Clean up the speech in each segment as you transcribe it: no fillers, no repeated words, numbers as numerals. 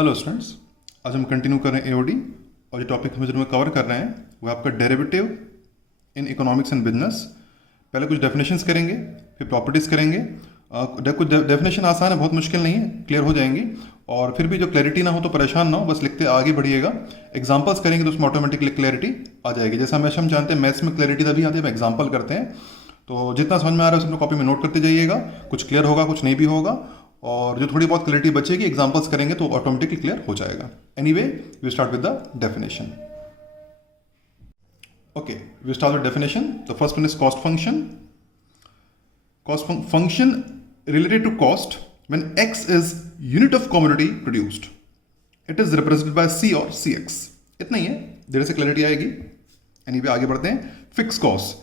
Hello students, आज हम continue कर रहे हैं एओडी। और जो टॉपिक हम में कवर कर रहे हैं वो है आपका derivative in economics and business. पहले कुछ डेफिनेशंस करेंगे, फिर प्रॉपर्टीज़ करेंगे। कुछ डेफिनेशन आसान है, बहुत मुश्किल नहीं है, क्लियर हो जाएंगी। और फिर भी जो क्लैरिटी ना हो तो परेशान ना हो, बस लिखते आगे बढ़िएगा। एग्जांपल्स करेंगे तो उसमें ऑटोमेटिकली क्लैरिटी आ जाएगी। जैसे हमेशा हम जानते हैं मैथ्स में क्लैरिटी तभी आती है हम एग्जाम्पल करते हैं। तो जितना समझ में आ रहा है उसमें कॉपी में नोट करते जाइएगा। कुछ क्लियर होगा, कुछ नहीं भी होगा। और जो थोड़ी बहुत क्लैरिटी बचेगी एग्जांपल्स करेंगे तो ऑटोमेटिकली क्लियर हो जाएगा। Anyway, we start with the definition. Okay, we start with definition. The first one is cost function. Cost function related to cost when x is unit of commodity produced. It is represented by c और cx. इतना ही है, देर से clarity आएगी। Anyway, आगे बढ़ते हैं। Fixed cost.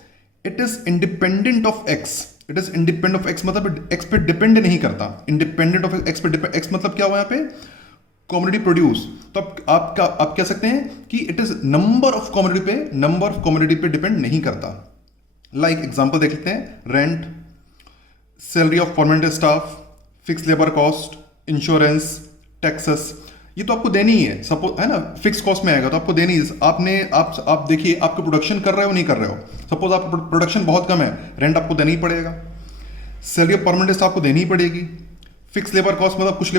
It is independent of x. It is independent of x मतलब x पे डिपेंड नहीं करता। Independent of x पे x मतलब क्या हुआ यहाँ पे? Commodity produce. तो आप कह सकते हैं कि it is number of commodity पे डिपेंड नहीं करता। लाइक एग्जांपल देख लेते हैं। Rent, salary of permanent staff, fix labour cost, insurance, taxes, ये तो आपको देनी ही है। सपोज है ना, फिक्स कॉस्ट में आएगा तो आपको देनी है। आप देखिए, आपको प्रोडक्शन कर रहे हो नहीं कर रहे हो। सपोज आप प्रोडक्शन बहुत कम है, रेंट आपको देना ही पड़ेगा। सैलरी ऑफ परमानेंट स्टाफ को देनी ही पड़ेगी। फिक्स लेबर कॉस्ट मतलब कुछ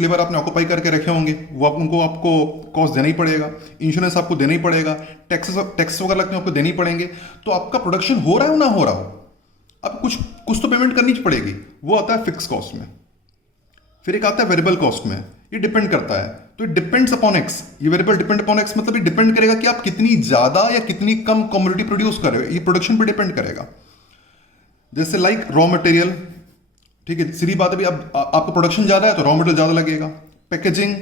लेबर आपने ऑक्यूपाई करके रखे होंगे, वो उनको आपको कॉस्ट देना ही पड़ेगा। इंश्योरेंस आपको देना ही पड़ेगा। टैक्सेस वगैरह लगते हैं आपको देनी पड़ेंगे। तो आपका प्रोडक्शन हो रहा है ना हो रहा हो, अब कुछ तो पेमेंट करनी पड़ेगी। वो आता है फिक्स कॉस्ट में। फिर एक आता है वेरिएबल कॉस्ट में, ये डिपेंड करता है। तो इट डिपेंड्स अपॉन एक्स। ये वेरिएबल डिपेंड अपॉन एक्स मतलब ये डिपेंड करेगा कि आप कितनी ज्यादा या कितनी कम कमोडिटी प्रोड्यूस कर रहे हो, ये प्रोडक्शन पे डिपेंड करेगा। जैसे लाइक रॉ मटेरियल, ठीक है, सीधी बात है भी। अब आपका प्रोडक्शन ज्यादा है तो रॉ मटेरियल ज्यादा लगेगा। पैकेजिंग,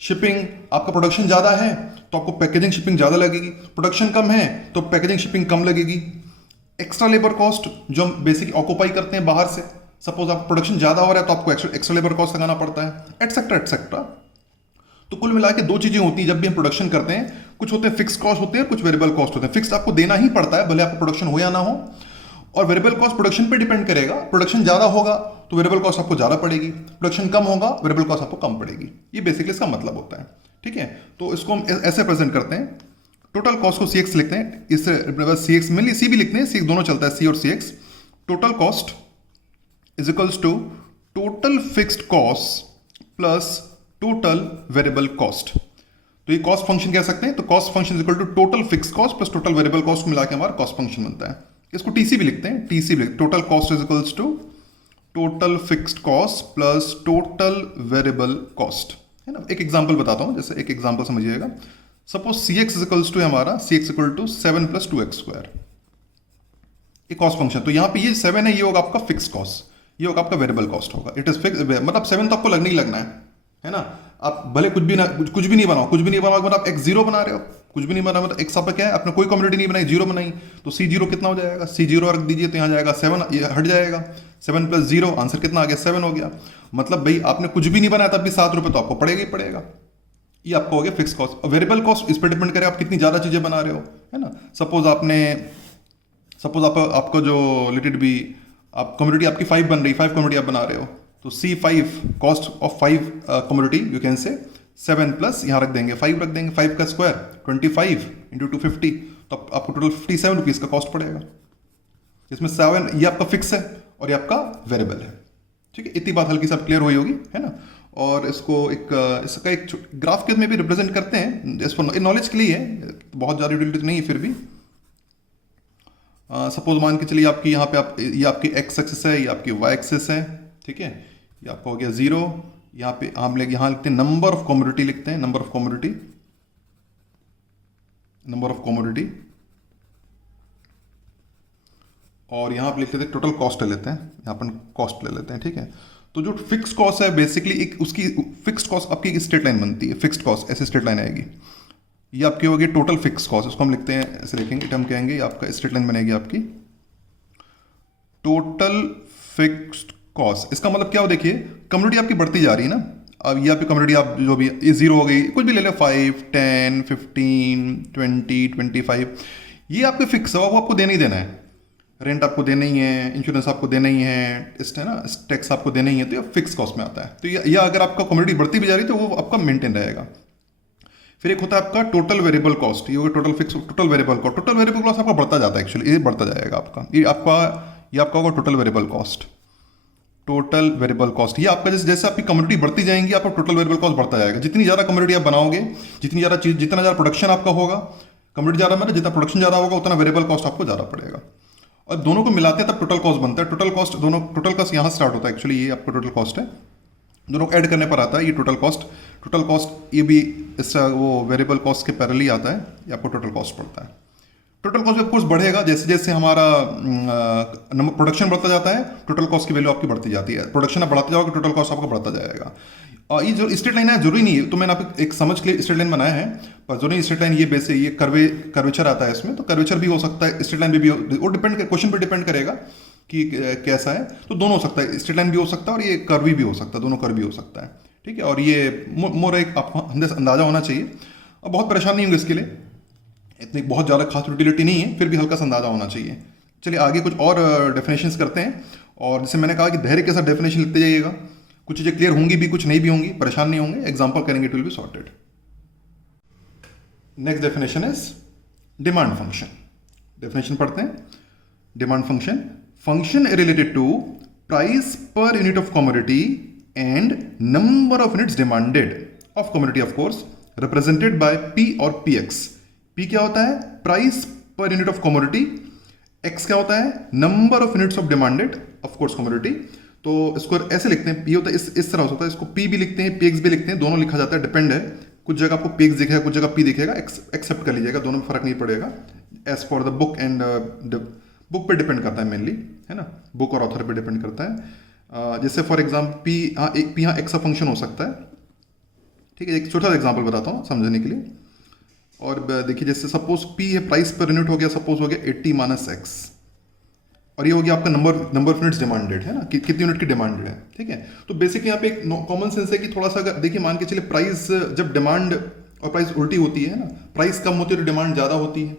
शिपिंग, आपका प्रोडक्शन ज्यादा है तो आपको पैकेजिंग शिपिंग ज्यादा लगेगी। प्रोडक्शन कम है तो पैकेजिंग शिपिंग कम लगेगी। एक्स्ट्रा लेबर कॉस्ट जो हम बेसिक ऑक्यूपाई करते हैं बाहर से, सपोज आप प्रोडक्शन ज्यादा हो रहा है तो आपको एक्स्ट्रा लेबर कॉस्ट लगाना पड़ता है, एटसेट्रा एटसेट्रा। तो कुल मिला के दो चीजें होती हैं जब भी हम प्रोडक्शन करते हैं। कुछ होते हैं फिक्स कॉस्ट होते हैं, कुछ वेरिएबल कॉस्ट होते हैं। फिक्स आपको देना ही पड़ता है भले आपको प्रोडक्शन हो या ना हो। और वेरिएबल कॉस्ट प्रोडक्शन पे डिपेंड करेगा। प्रोडक्शन ज्यादा होगा तो वेरिएबल कॉस्ट आपको ज्यादा पड़ेगी, प्रोडक्शन कम होगा वेरिएबल कॉस्ट आपको कम पड़ेगी। ये बेसिकली इसका मतलब होता है, ठीक है। तो इसको हम ऐसे प्रेजेंट करते हैं। टोटल कॉस्ट को cx लिखते हैं, इससे cx में सी भी लिखते हैं, cx दोनों चलता है, c और cx। Total cost is equals to total fixed cost plus total variable cost. तो ये कॉस्ट फंक्शन कह सकते हैं। तो cost function is equal to total fixed cost plus total variable cost मिला के हमारा कॉस्ट फंक्शन बनता है। इसको टीसी भी लिखते हैं, टीसी भी total cost is equals to total fixed cost plus total variable cost, है ना। एक एग्जांपल बताता हूं, जैसे एक एग्जांपल समझिएगा। Suppose cx is equals to हमारा cx equal to 7 plus 2x square, एक कॉस्ट फंक्शन। तो यहाँ पे ये 7 है, ये होगा आपका फिक्स कॉस्ट, ये होगा आपका वेरिएबल कॉस्ट होगा। इट इज फिक्स मतलब 7 तो आपको लगना ही लगना है ना। आप भले कुछ भी नहीं बनाओ मतलब आप x0 बना रहे हो, कुछ भी नहीं बना मतलब x आपका क्या है, आपने कोई कम्युनिटी नहीं बनाई, जीरो बनाई। तो c0 कितना हो जाएगा, c0 रख दीजिए तो यहाँ जाएगा 7, ये हट जाएगा। 7 प्लस 0 आंसर कितना आ गया, 7 हो गया। मतलब भाई आपने कुछ भी नहीं बनाया तब भी 7 रुपये तो आपको पड़ेगा ही पड़ेगा। ये आपको हो गया फिक्स कॉस्ट। वेरिएबल कॉस्ट इस पर डिपेंड करे आप कितनी ज़्यादा चीज़ें बना रहे हो, है ना। सपोज आपको जो रिलेटेड भी आप कम्युनिटी आपकी 5 बन रही, 5 कम्युनिटी आप बना रहे हो, तो C5 cost of 5 community you can say 7 plus यहाँ रख देंगे 5 रख देंगे, 5 का स्क्वायर 25 इंटू 250, तो आपको टोटल 57 रुपीज़ का कॉस्ट पड़ेगा। इसमें 7 ये आपका फिक्स है और ये आपका वेरिएबल है, ठीक है। इतनी बात हल्की सब क्लियर हुई होगी, है ना। और इसको इसका एक ग्राफ के में भी रिप्रेजेंट करते हैं, इसको नॉलेज के लिए है, बहुत ज़्यादा यूटिलिटी नहीं है फिर भी। सपोज मान के चलिए आपकी यहाँ पे ये आपकी एक्स एक्सिस है, ये आपकी वाई एक्सिस है, ठीक है। ये आपका हो गया 0। यहाँ पे हम यहाँ लिखते हैं नंबर ऑफ कमोडिटी, लिखते हैं नंबर ऑफ कमोडिटी, और यहाँ पे लिख लेते हैं टोटल कॉस्ट ले लेते हैं, यहाँ पर कॉस्ट ले लेते हैं, ठीक है। तो जो फिक्स कॉस्ट है बेसिकली एक उसकी फिक्स्ड कॉस्ट आपकी एक स्ट्रेट लाइन बनती है, फिक्स्ड कॉस्ट ऐसे स्ट्रेट लाइन आएगी। ये आपकी होगी टोटल फिक्स कॉस्ट, इसको हम लिखते हैं ऐसे लिखेंगे, हम कहेंगे आपका स्ट्रेट लाइन बनेगी आपकी टोटल फिक्स्ड कॉस्ट। इसका मतलब क्या हो, देखिए कम्युनिटी आपकी बढ़ती जा रही है ना। अब ये आपकी कम्युनिटी आप जो भी ये 0 हो गई, कुछ भी ले लो, 5, 10, 15, 20, 25, ये आपके फिक्स है, वो आपको देना ही देना है। रेंट आपको देना ही है, इंश्योरेंस आपको देना ही है, इस है ना, टैक्स आपको देना ही है, तो ये फिक्स कॉस्ट में आता है। तो या अगर आपका कमोडिटी बढ़ती भी जा रही है तो वो आपका मेंटेन रहेगा। फिर एक होता है आपका टोटल वेरिएबल कॉस्ट, ये total fix, total variable cost, total variable cost आपका बढ़ता जाता है, एक्चुअली ये बढ़ता जाएगा आपका, ये आपका होगा total variable cost. Total variable cost ये आपका जैसे जैसे आपकी कमोडिटी बढ़ती जाएंगी आपका टोटल वेरिएबल कॉस्ट बढ़ता जाएगा। जितनी ज़्यादा कमोडिटी आप बनाओगे, जितनी ज़्यादा चीज, जितना ज़्यादा प्रोडक्शन आपका होगा, कमोडिटी ज़्यादा मतलब जितना प्रोडक्शन ज़्यादा होगा उतना वेरिएबल कॉस्ट आपको ज़्यादा पड़ेगा। और दोनों को मिलाते हैं तब टोटल कॉस्ट बनता है। टोटल कॉस्ट दोनों, टोटल कॉस्ट यहाँ स्टार्ट होता है, एक्चुअली ये आपका टोटल कॉस्ट है, दोनों को ऐड करने पर आता है ये टोटल कॉस्ट। टोटल कॉस्ट ये भी इसका वो वेरिएबल कॉस्ट के पैरेलल आता है, ये आपको टोटल कॉस्ट पड़ता है। टोटल कॉस्ट ऑफ कोर्स बढ़ेगा जैसे जैसे हमारा नंबर प्रोडक्शन बढ़ता जाता है, टोटल कॉस्ट की वैल्यू आपकी बढ़ती जाती है। प्रोडक्शन आप बढ़ाते जाओगे टोटल कॉस्ट आपका बढ़ता जाएगा। और ये जो स्ट्रेट लाइन है जरूरी नहीं है, तो मैंने आप एक समझ के लिए स्ट्रेट लाइन बनाया है, पर जरूरी स्ट्रेट लाइन ये बेस ये कर्वेचर आता है इसमें, तो कर्वेचर भी हो सकता है, स्ट्रेट लाइन भी वो डिपेंड, क्वेश्चन पे डिपेंड करेगा कि कैसा है। तो दोनों हो सकता है, स्ट्रेट लाइन भी हो सकता है और ये कर्वी भी हो सकता है, दोनों कर्व भी हो सकता है, ठीक है। और ये मोर एक आपको अंदाजा होना चाहिए, और बहुत परेशान नहीं होंगे इसके लिए, इतनी बहुत ज़्यादा खास यूटिलिटी नहीं है, फिर भी हल्का सा अंदाजा होना चाहिए। चलिए आगे कुछ और डेफिनेशंस करते हैं, और जैसे मैंने कहा कि धैर्य के साथ डेफिनेशन लिखते जाइएगा, कुछ चीज़ें क्लियर होंगी भी, कुछ नहीं भी होंगी, परेशान नहीं होंगे, एग्जाम्पल करेंगे, it will be sorted. Next definition is demand function. Definition पढ़ते हैं। Demand function, function related to price per unit of commodity and number of units demanded of commodity, of course represented by P और P X. P क्या होता है? Price per unit of commodity. X क्या होता है? Number of units of demanded of course commodity. तो इसको ऐसे लिखते हैं, ये होता है इस तरह होता है, इसको पी भी लिखते हैं, पी एक्स भी लिखते हैं, दोनों लिखा जाता है, डिपेंड है, कुछ जगह आपको पी एक्स दिखेगा, कुछ जगह पी दिखेगा, एक्सेप्ट कर लीजिएगा, दोनों में फर्क नहीं पड़ेगा, as for the book and book पे डिपेंड करता है मेनली, है ना, बुक और ऑथर पे डिपेंड करता है। जैसे फॉर एग्जाम्पल पी, हाँ एक पी, हाँ एक्स का फंक्शन हो सकता है, ठीक है। एक छोटा सा एग्जाम्पल बताता हूँ समझने के लिए। और देखिए जैसे सपोज पी है, प्राइस पर यूनिट हो गया, सपोज हो गया 80 माइनस एक्स, और ये हो गया आपका नंबर ऑफ यूनिट्स डिमांडेड, है ना, कितनी यूनिट की डिमांडेड है, ठीक है। तो बेसिकली यहाँ पे एक कॉमन सेंस है कि थोड़ा सा अगर देखिए, मान के चलिए प्राइस जब डिमांड और प्राइस उल्टी होती है ना, प्राइस कम होती है तो डिमांड ज़्यादा होती है,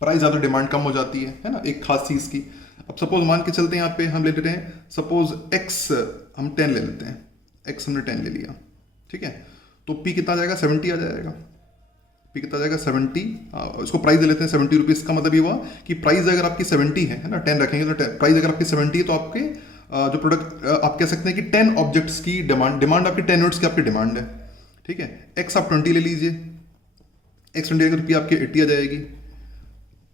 प्राइस ज़्यादा डिमांड कम हो जाती है ना, एक खास चीज़ की। अब सपोज मान के चलते हैं, यहाँ पे हम ले लेते हैं सपोज एक्स, हम 10 ले लेते हैं, एक्स हमने 10 ले लिया, ठीक है। तो पी कितना आ जाएगा? 70 आ जाएगा। पी कितना जाएगा? 70। इसको प्राइस दे लेते हैं 70 रुपीज़। का मतलब ये हुआ कि प्राइस अगर आपकी 70 है ना, 10 रखेंगे तो प्राइस अगर आपकी 70 है तो आपके जो प्रोडक्ट आप कह सकते हैं कि 10 ऑब्जेक्ट्स की डिमांड आपकी 10 यूनिट्स की आपकी डिमांड है, ठीक है। एक्स आप 20 ले लीजिए, एक्स 20 अगर पी आपकी 80 आ जाएगी,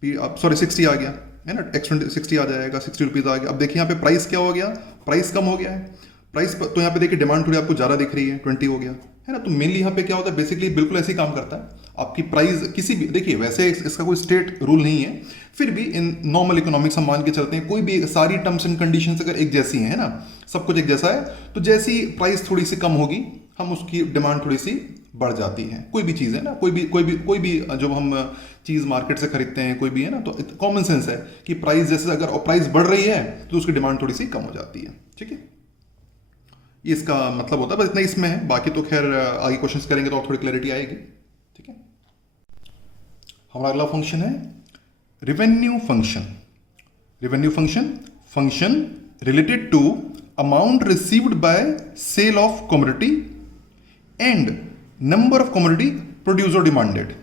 पी आप सॉरी 60 आ गया, है ना, एक्स 60 आ जाएगा, 60 रुपीज़ आ गया। अब देखिए यहाँ पे प्राइस क्या हो गया? प्राइस कम हो गया है, प्राइस तो यहाँ पे देखिए डिमांड थोड़ी आपको ज़्यादा दिख रही है, 20 हो गया, है ना। तो मेनली यहाँ पे क्या होता है, बेसिकली बिल्कुल ऐसे ही काम करता है। आपकी प्राइस किसी भी, देखिए वैसे इसका कोई स्टेट रूल नहीं है, फिर भी इन नॉर्मल इकोनॉमिक्स हम मान के चलते हैं, कोई भी सारी टर्म्स एंड कंडीशंस अगर एक जैसी हैं, है ना, सब कुछ एक जैसा है, तो जैसी प्राइस थोड़ी सी कम होगी, हम उसकी डिमांड थोड़ी सी बढ़ जाती है। कोई भी चीज़ है ना, कोई भी जब हम चीज़ मार्केट से खरीदते हैं कोई भी, है ना, तो कॉमन सेंस है कि प्राइस जैसे अगर प्राइस बढ़ रही है तो उसकी डिमांड थोड़ी सी कम हो जाती है, ठीक है। ये इसका मतलब होता है, बस इतना इसमें है, बाकी तो खैर आगे क्वेश्चंस करेंगे तो और थोड़ी क्लैरिटी आएगी, ठीक है। हमारा अगला फंक्शन है revenue function. Revenue function, function related to amount received by sale of commodity and number of commodity produce और डिमांडेड।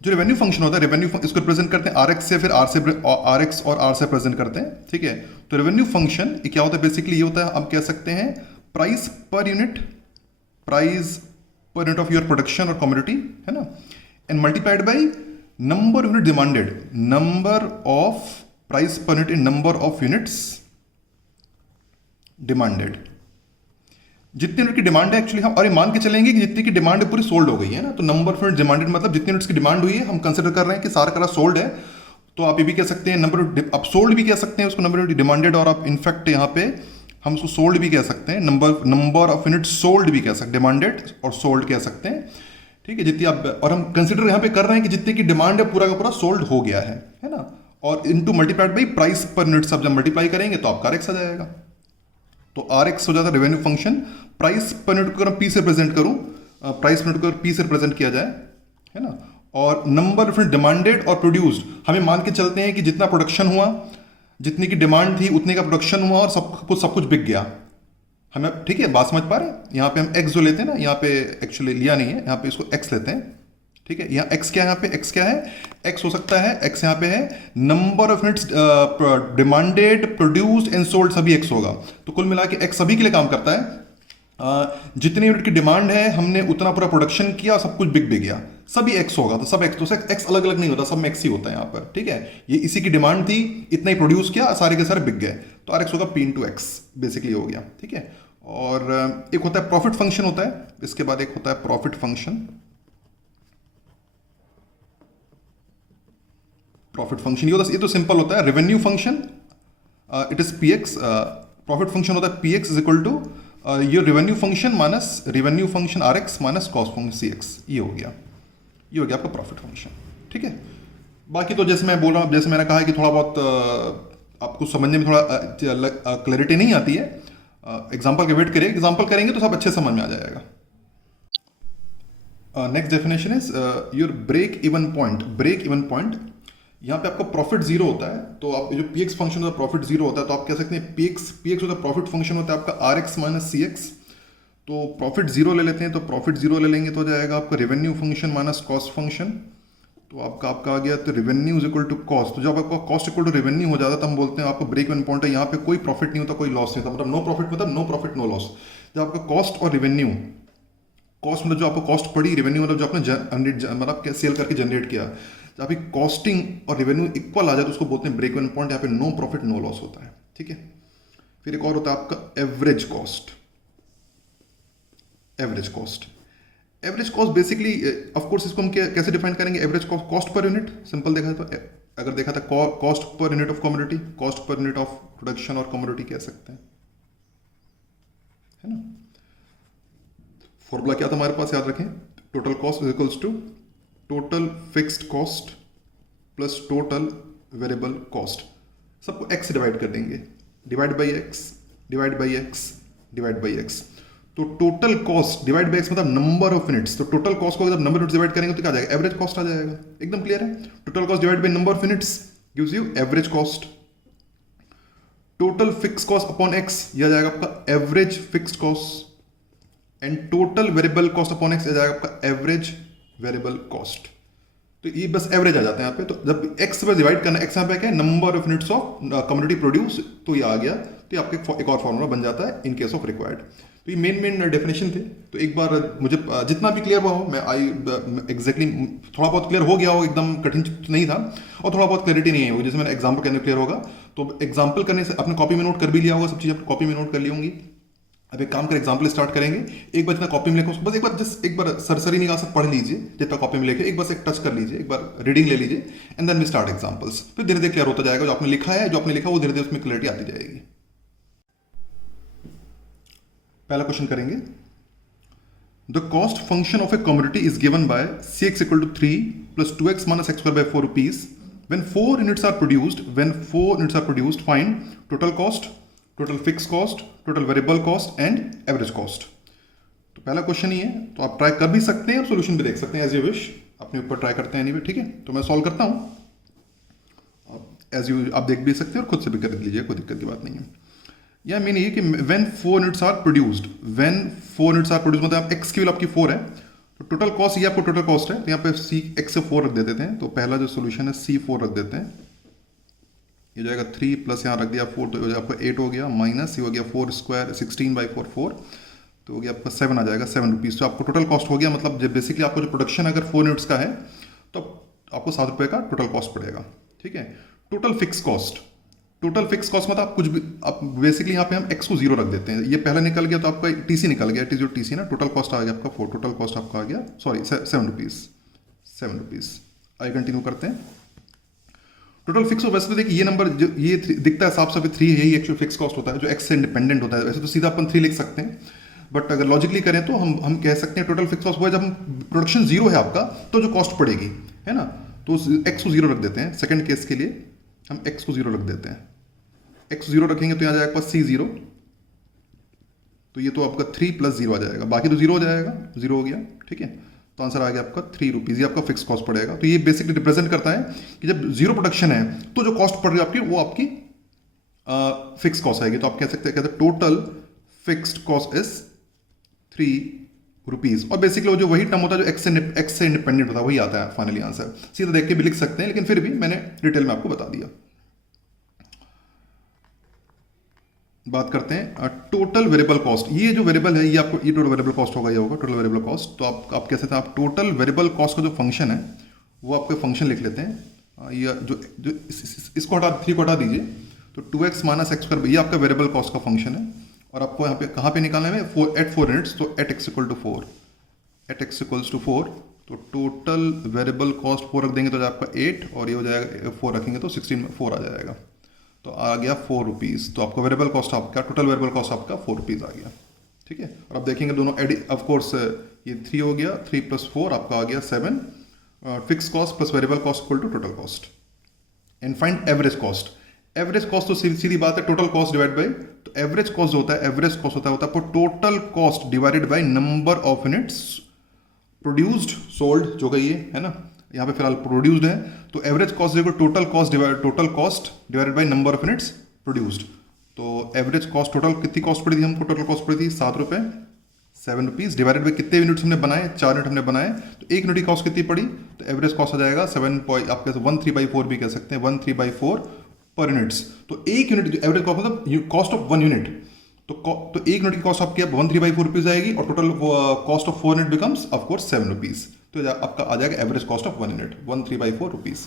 जो रेवेन्यू फंक्शन होता है, रेवेन्यू इसको रिप्रेजेंट करते हैं आरएक्स से, फिर आरएक्स और आर से प्रेजेंट करते हैं, ठीक है। तो रेवेन्यू फंक्शन क्या होता है? बेसिकली ये होता है, आप कह सकते हैं price per unit of your production और कमोडिटी, है ना, and multiplied by number unit demanded, number of price per unit in number of units demanded. जितनी यूनिट की डिमांड है एक्चुअली, हम और मान के चलेंगे कि जितनी की डिमांड पूरी सोल्ड हो गई है ना, तो नंबर ऑफ यूनिट डिमांडेड मतलब जितनी यूनिट्स की डिमांड हुई है, हम कंसिडर कर रहे हैं कि सारा सोल्ड है, तो आप ये भी कह सकते हैं नंबर, आप सोल्ड भी कह सकते हैं उसको नंबर ऑफ डिमांडेड, और आप इनफैक्ट यहाँ पे हम उसको सोल्ड भी कह सकते हैं, नंबर ऑफ यूनिट सोल्ड भी कह सकते हैं, डिमांडेड और सोल्ड कह सकते हैं, ठीक है। जितनी आप, और हम कंसिडर यहाँ पे कर रहे हैं कि जितनी की डिमांड है पूरा का पूरा सोल्ड हो गया है ना, और into multiplied by price per unit, सब जब मल्टीप्लाई करेंगे तो आपका आरएक्स आ जाएगा। तो आरएक्स हो जाता है revenue function. Price per unit को अगर पी से प्रेजेंट करूं, प्राइस पर यूनिट को पी से प्रेजेंट किया जाए, है ना, और नंबर ऑफ डिमांडेड और प्रोड्यूस्ड, हमें मान के चलते हैं कि जितना प्रोडक्शन हुआ, जितनी की डिमांड थी उतने का प्रोडक्शन हुआ और सब कुछ बिक गया हमें। ठीक है, बात समझ पा रहे हैं? यहाँ पे हम x जो लेते हैं ना, यहाँ पे एक्चुअली लिया नहीं है, यहाँ पे इसको x लेते हैं। ठीक है, यहाँ x क्या है, यहाँ पे x क्या है, x हो सकता है, x यहाँ पे है number of units demanded, produced and sold, सभी x होगा। तो कुल मिला के x सभी के लिए काम करता है। जितनी यूनिट की डिमांड है हमने उतना पूरा प्रोडक्शन किया, सब कुछ बिक भी गया, सभी x होगा। तो सब x, तो x अलग अलग नहीं होता, सब में x ही होता है यहाँ पर। ठीक है, ये इसी की डिमांड थी, इतना ही प्रोड्यूस किया, सारे के सारे बिक गए, तो आर एक्स होगा p इंटू एक्स, बेसिकली हो गया। ठीक है, और एक होता है प्रॉफिट फंक्शन होता है, इसके बाद एक होता है प्रॉफिट फंक्शन। प्रॉफिट फंक्शन ये तो सिंपल होता है। Revenue function it is P X, profit function होता है P X is equal to your revenue function minus revenue function R X minus cost function C X. ये हो गया आपका प्रॉफिट फंक्शन। ठीक है, बाकी तो जैसे मैं बोल रहा हूँ, जैसे मैंने कहा है कि थोड़ा बहुत आपको समझने में थोड़ा क्लैरिटी नहीं आती है, एग्जाम्पल के वेट करिए, एग्जाम्पल करेंगे तो सब अच्छे समझ में आ जाएगा। Next definition is your break even point. Break even point, यहाँ पे आपका प्रॉफिट जीरो होता है, तो आप जो पी एक्स फंक्शन होता है प्रॉफिट जीरो होता है, तो आप कह सकते हैं पी एक्स होता है प्रॉफिट फंक्शन होता है आपका R X minus C X. तो प्रॉफिट जीरो ले लेते हैं, तो प्रॉफिट जीरो ले लेंगे तो हो जाएगा आपका revenue function minus cost function. तो आपका आ गया तो revenue is equal to cost. तो जब आपका कॉस्ट इक्वल टू रेवेन्यू हो जाता है तो हम बोलते हैं आपका ब्रेक इवन पॉइंट है, यहाँ पे कोई प्रॉफिट नहीं होता, कोई लॉस नहीं होता, मतलब नो प्रॉफिट, मतलब नो प्रॉफिट नो लॉस। जब आपका कॉस्ट और रेवेन्यू, कॉस्ट मतलब जो आपको कॉस्ट पड़ी, रेवेन्यू मतलब जो आपने मतलब सेल करके जनरेट किया, जब आपकी कॉस्टिंग और रेवेन्यू इक्वल आ जाए तो उसको बोलते हैं ब्रेक इवन पॉइंट। यहाँ पे नो प्रॉफिट नो लॉस होता है। ठीक है, फिर एक और होता है आपका average cost. Average cost, average cost basically of course इसको हम कैसे डिफाइन करेंगे? Average cost per unit, simple देखा तो अगर देखा था cost per unit of commodity, cost per unit of production और कमोडिटी कह सकते हैं, है ना। फॉर्मूला क्या था हमारे पास, याद रखें, total cost is equals to total fixed cost plus total variable cost. सबको एक्स से डिवाइड कर देंगे, divide by X, divide by X, divide by X. तो total cost divide by X मतलब नंबर ऑफ यूनिट्स। तो total cost को जब number units divide करेंगे तो क्या आ जाएगा? एवरेज कॉस्ट आ जाएगा। एकदम क्लियर है? Total cost divide by number of units gives you average cost. Total fix cost upon X, यह आ जाएगा आपका average fixed cost. And total variable cost upon X, आ जाएगा आपका एवरेज वेरिएबल कॉस्ट। तो ये बस एवरेज आ जाता है यहाँ पे। तो जब एक्स पर डिवाइड करना, एक्स यहाँ पे क्या है? Number of units of commodity produce, तो ये आ गया। तो ये आपका एक और फॉर्मूला बन जाता है इन केस ऑफ रिक्वायर्ड। तो ये मेन डेफिनेशन थे। तो एक बार मुझे जितना भी क्लियर हुआ हो, मैं एग्जैक्टली थोड़ा बहुत क्लियर हो गया हो, एकदम कठिन नहीं था, और थोड़ा बहुत क्लैरिटी नहीं होगी, जैसे मैंने एग्जाम्पल करने क्लियर होगा। तो एग्जाम्पल करने से आपने कॉपी में नोट कर भी लिया होगा, सब चीज़ आपने कॉपी में नोट कर ली होंगी। अब एक काम कर, एग्जाम्पल स्टार्ट करेंगे। एक बार जितना कॉपी में लिखो, बस एक बार जस्ट एक बार सरसरी निगाह से पढ़ लीजिए, जितना कॉपी में लिखे एक बार से टच कर लीजिए, एक बार रीडिंग ले लीजिए, and then we start examples. फिर धीरे धीरे क्लियर होता जाएगा। जो आपने लिखा है, जो आपने लिखा वो धीरे धीरे उसमें क्लियरिटी आती जाएगी। पहला क्वेश्चन करेंगे, the cost function of a commodity is given by C X equal to 3 plus 2x minus X square by 4 rupees when 4 units are produced, find total cost, total fixed cost, total variable cost and average cost। तो पहला question ही है, तो आप try कर भी सकते हैं और सोल्यूशन भी देख सकते हैं एज यू विश, अपने ऊपर ट्राई करते हैं एनीवे। ठीक है, तो मैं सॉल्व करता हूँ, एज यू आप देख भी सकते हैं और खुद से भी कर लीजिए, कोई दिक्कत की बात नहीं है। यह मीन ये कि when 4 units are produced मतलब एक्स की वैल्यू आपकी 4 है, तो टोटल कॉस्ट, ये आपको टोटल कॉस्ट है, तो यहाँ पे सी एक्स से 4 रख देते हैं। तो पहला जो सोल्यूशन है C4 रख देते हैं, ये जाएगा 3 प्लस यहाँ रख दिया 4, तो आपका 8 हो गया, माइनस ये हो गया 4 स्क्वायर 16 बाई 4, तो हो गया आपका 7 आ जाएगा, 7 रुपीज़। तो आपको टोटल कॉस्ट हो गया, मतलब जब बेसिकली आपको जो प्रोडक्शन अगर 4 यूनिट्स का है तो आपको 7 रुपये का टोटल कॉस्ट पड़ेगा। ठीक है, total fix cost, total fix cost मतलब आप कुछ भी, आप बेसिकली यहाँ पे हम एक्स को 0 रख देते हैं। ये पहले निकल गया तो आपका टीसी निकल गया, टी जो टीसी ना, टोटल कॉस्ट आ गया आपका 4, टोटल कॉस्ट आपका आ गया, सॉरी 7 रुपीज़। आइए कंटिन्यू करते हैं। टोटल फिक्स, वैसे तो देखिए ये नंबर जो ये दिखता है साफ साफ 3 है, यही एक्चुअल फिक्स कॉस्ट होता है जो एक्स से इंडिपेंडेंट होता है। वैसे तो सीधा अपन 3 लिख सकते हैं, बट अगर लॉजिकली करें तो हम कह सकते हैं टोटल फिक्स कॉस्ट हुआ जब प्रोडक्शन 0 है आपका, तो जो कॉस्ट पड़ेगी, है ना। तो एक्स को 0 रख देते हैं, सेकेंड केस के लिए हम एक्स को 0 रख देते हैं। एक्स 0 रखेंगे तो यहाँ जाएगा आपका C0, तो ये तो आपका 3 प्लस 0 आ जाएगा, बाकी तो 0 हो जाएगा, 0 हो गया। ठीक है, तो आंसर आ गया आपका 3 रुपीज़, ये आपका फिक्स कॉस्ट पड़ेगा। तो ये बेसिकली रिप्रेजेंट करता है कि जब जीरो प्रोडक्शन है तो जो कॉस्ट पड़ रही है आपकी वो आपकी फिक्स कॉस्ट आएगी। तो आप कह सकते हैं कहते total fixed cost is 3 rupees. और बेसिकली वो जो वही टर्म होता है जो एक्स से इंडिपेंडेंट होता है वही आता है फाइनली आंसर। सीधा देख के भी लिख सकते हैं, लेकिन फिर भी मैंने डिटेल में आपको बता दिया। बात करते हैं टोटल वेरिएबल कॉस्ट। ये जो वेरिएबल है ये आपको ये टोटल वेरिएबल कॉस्ट होगा, ये होगा टोटल वेरिएबल कॉस्ट। तो आप कह सकते हैं आप टोटल वेरिएबल कॉस्ट का जो फंक्शन है वो आपके फंक्शन लिख लेते हैं। ये जो इसको हटा 3 को हटा दीजिए, तो 2x माइनस एक्स स्क्वायर ये आपका वेरिएबल कॉस्ट का फंक्शन है। और आपको यहाँ पे कहाँ पे निकालना है एट 4 यूनिट्स, तो at X equal to 4, at X equals to 4। तो टोटल वेरिएबल कॉस्ट 4 रख देंगे तो आपका 8, और ये हो जाएगा 4 रखेंगे तो 16 में 4 आ जाएगा, तो आ गया 4 रुपीज़। तो आपका वेरिएबल कॉस्ट आपका टोटल वेरिएबल कॉस्ट आपका 4 रुपीज़ आ गया। ठीक है, और आप देखेंगे दोनों ऑफ कोर्स ये 3 हो गया, 3 + 4 आपका आ गया 7। Fix cost plus variable cost equal to total cost. And find average cost. Average cost तो सीधी बात है, टोटल कॉस्ट डिवाइड बाई, तो एवरेज कॉस्ट जो होता है एवरेज कॉस्ट होता है total cost divided by number of units produced sold, जो कि ये है ना यहाँ पे फिलहाल प्रोड्यूस्ड है। तो एवरेज कॉस्ट देखो total cost divided by number of units produced. तो एवरेज कॉस्ट टोटल कितनी कॉस्ट पड़ी थी हमको, टोटल कॉस्ट पड़ी थी 7 रुपये, 7 रुपीज़ डिवाइडेड बाई कितने यूनिट्स हमने बनाए, 4 यूनिट हमने बनाए, तो 1 यूनिट की कॉस्ट कितनी पड़ी, तो एवरेज कॉस्ट आ जाएगा 7 आप 13/4 भी कह सकते हैं, 13/4 पर यूनिट्स। तो 1 यूनिट एवरेज कॉस्ट मतलब कॉस्ट ऑफ 1 यूनिट, तो 1 यूनिट की कॉस्ट आपकी 13/4 रुपीज़ आएगी, और total cost of 4 unit becomes of course 7 rupees. तो आपका आ जाएगा average cost of 1 unit 13/4 rupees.